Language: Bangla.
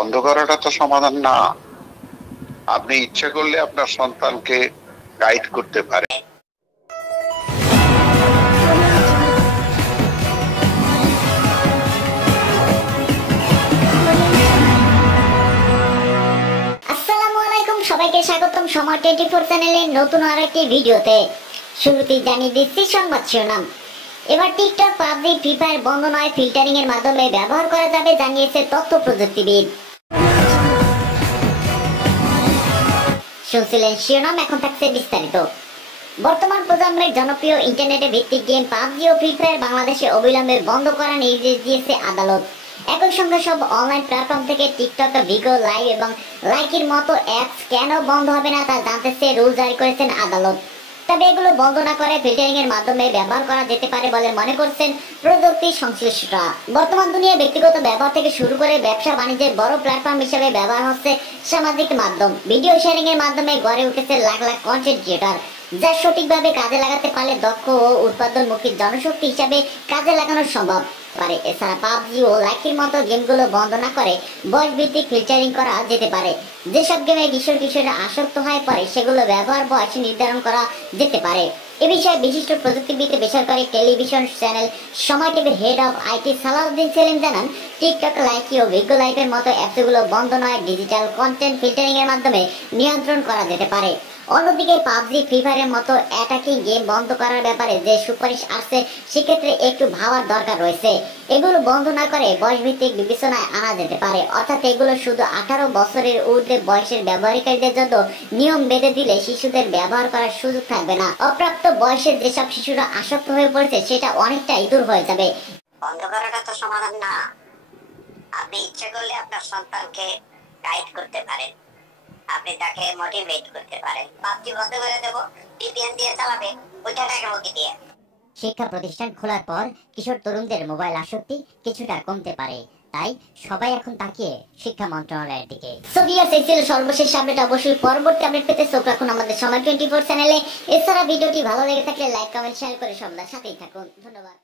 বন্ধ করাটা তো সমাধান না। আপনি ইচ্ছে করলে আপনার সন্তানকে গাইড করতে পারেন। সবাইকে স্বাগতম সময় 24 চ্যানেলের নতুন আরেকটি ভিডিওতে। শুরুতেই জানিয়ে দিচ্ছি সংবাদ শিরোনাম। এবার টিকটক, পাবজি, ফ্রি ফায়ার বন্ধ নয়, ফিল্টারিং এর মাধ্যমে ব্যবহার করা যাবে জানিয়েছে তথ্য প্রযুক্তিবিদ। শুনছিলেন শিরোনাম, এখন থাকছে বিস্তারিত। বর্তমান প্রজন্মের জনপ্রিয় ইন্টারনেটে ভিত্তিক গেম পাবজি ও ফ্রি ফায়ার বাংলাদেশে অবিলম্বে বন্ধ করার নির্দেশ দিয়েছে আদালত। একই সঙ্গে সব অনলাইন প্ল্যাটফর্ম থেকে টিকটক, ভিগো, লাইভ এবং লাইকের মতো অ্যাপস কেন বন্ধ হবে না তা জানতে চেয়ে রুল জারি করেছেন আদালত। তবে এগুলো বন্ধ না করে ফিল্টারিং এর মাধ্যমে ব্যবহার করা যেতে পারে বলে মনে করছেন প্রযুক্তি সংশ্লিষ্টরা। বর্তমান দুনিয়ায় ব্যক্তিগত ব্যবহার থেকে শুরু করে ব্যবসা বাণিজ্যের বড় প্ল্যাটফর্ম হিসেবে ব্যবহার হচ্ছে সামাজিক মাধ্যম। ভিডিও শেয়ারিং এর মাধ্যমে গড়ে উঠেছে লাখ লাখ কন্টেন্ট ক্রিয়েটর, যা সঠিকভাবে কাজে লাগাতে পারলে দক্ষ ও উৎপাদনমুখী জনশক্তি হিসাবে কাজে লাগানো সম্ভব পারে। এছাড়া পাবজি ও লাইকের মতো গেমগুলো বন্ধ না করে বয়স ভিত্তিক ফিল্টারিং করা যেতে পারে। যেসব গেমে কিশোররা আসক্ত হয়ে পড়ে সেগুলো ব্যবহার বয়স নির্ধারণ করা যেতে পারে। এ বিষয়ে বিশিষ্ট প্রযুক্তিবিদ, বেসরকারি টেলিভিশন চ্যানেল সময় টিভির head of IT Salauddin Selim জানান, টিকটক, লাইকি ও ভিগো লাইভের মতো অ্যাপসগুলো বন্ধ নয়, ডিজিটাল কন্টেন্ট ফিল্টারিং এর মাধ্যমে নিয়ন্ত্রণ করা যেতে পারে। অন্যদিকে পাবজি, ফ্রি ফায়ারের মতো অ্যাটাকিং গেম বন্ধ করার ব্যাপারে যে সুপারিশ আসছে সেক্ষেত্রে একটু ভাবার দরকার রয়েছে। এগুলো বন্ধ না করে বয়স ভিত্তিক বিবেচনায় আনা যেতে পারে, অর্থাৎ এগুলো শুধু 18 বছরের ঊর্ধ্বে বয়সের ব্যবহারকারীদের জন্য নিয়ম বেঁধে দিলে শিশুদের ব্যবহার করার সুযোগ থাকবে না। অপ্রাপ্ত বয়সের যেসব শিশুরা আসক্ত হয়ে পড়েছে সেটা অনেকটাই দূর হয়ে যাবে। বন্ধ করাটা তো সমাধান না। আপনি ইচ্ছে করলে আপনার সন্তানকে গাইড করতে পারেন, আপনি তাকে মোটিভেট করতে পারেন। পাবজি বন্ধ করে দেব, ভিপিএন দিয়ে চালাবে, ওইটা টাকা মুখে দিয়ে। শিক্ষা প্রতিষ্ঠান খোলার পর কিশোর তরুণদের মোবাইল আসক্তি কিছুটা কমতে পারে, তাই সবাই এখন তাকিয়ে শিক্ষা মন্ত্রণালয়ের দিকে। এই ছিল সর্বশেষ আপডেট। অবশ্যই পরবর্তী আপডেট পেতে চোখ রাখুন আমাদের সময় 24 চ্যানেলে। এছাড়া ভিডিওটি ভালো লেগে থাকলে লাইক, কমেন্ট, শেয়ার করে সবার সাথেই থাকুন। ধন্যবাদ।